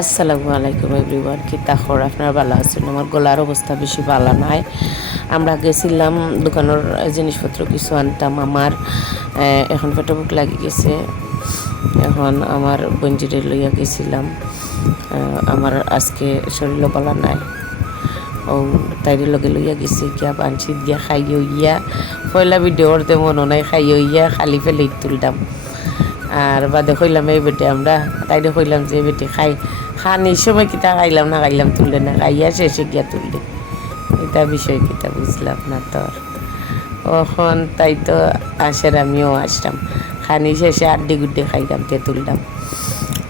আসসালামু আলাইকুম এভরিওয়ান, কি তাহর আপনারা ভালো আছেন? আমার গলার অবস্থা বেশি ভালো নাই। আমরা গেছিলাম দোকানের জিনিসপত্র কিছু আনতাম। আমার এখন পেটে বুক লাগি গেছে। এখন আমার বঞ্জিরে লইয়া গেছিলাম। আমার আজকে শরীরও ভালো নাই। ও তাইরে লগে লইয়া গেছি গিয়া বাঞ্চিত গিয়া খাইও ইয়া পয়লা ভিডিও করতে মনে নাই, খাইও ইয়া খালি ফেলে তুলতাম। আর বাদে কইলাম এই বেটে আমরা তাইরে কইলাম যে এই বেটে খানির সময় কিতা খাইলাম না খাইলাম তুললে না, খাইয়া শেষে গিয়া তুললে। এটা বিষয় কিতা বুঝলাম না তোর। এখন তাই তো আসের আমিও আসলাম, খানি শেষে আড্ডি গুড্ডি খাইলাম তে তুললাম।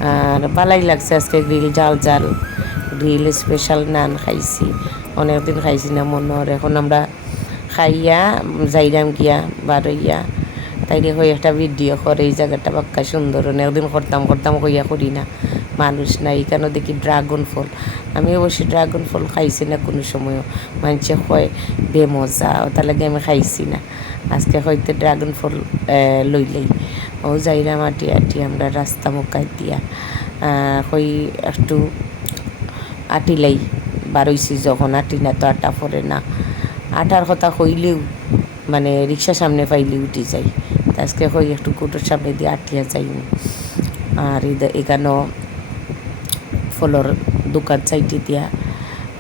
আর ভালাই লাগছে আজকে গ্রিল জাল জাল গ্রিল স্পেশাল নান খাইছি, অনেকদিন খাইছি না মনোর। এখন আমরা খাইয়া যাইলাম গিয়া বারইয়া তাইরে হয়ে একটা ভিডিও করে, এই জায়গাটা বাক্কা সুন্দর। অনেকদিন করতাম কইয়া করি না, মানুষ নাই। কেন দেখি ড্রাগন ফল, আমি অবশ্যই ড্রাগন ফল খাইছি না কোনো সময়ও। মানুষে হয় বেমজা, তার লাগে আমি খাইছি না। আজকে হয়তো ড্রাগন ফল লইলেই ও যাইরাম আটি আটি আমরা রাস্তা মুখায় দিয়া হই একটু আটিলাই বারইছি। যখন আটি না তো আটা পড়ে না, আটার কথা হইলেও মানে রিক্সা সামনে পাইলে উঠে যাই। আজকে হই একটু কুটোর সামনে দিয়ে আটিয়া যাইনি। আর এখানেও ফলর দোকান চাইটি দিয়া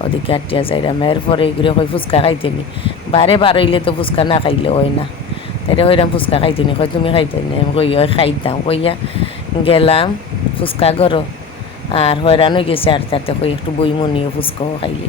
ওদিকে আটিয়া যাইরাম। এরপরে এগুলো হই ফুচকা খাইতেনি, বারে হইলে তো ফুচকা না খাইলে হয় না। তাইলে হইরাম ফুচকা খাইতেনি, হয় তুমি খাইতেনি, আমি কই খাইতাম কইয়া গেলাম ফুচকা ঘরও। আর হয়রান হয়ে গেছে, আর তাতে কই একটু বইমনিও ফুচকাও খাইলে।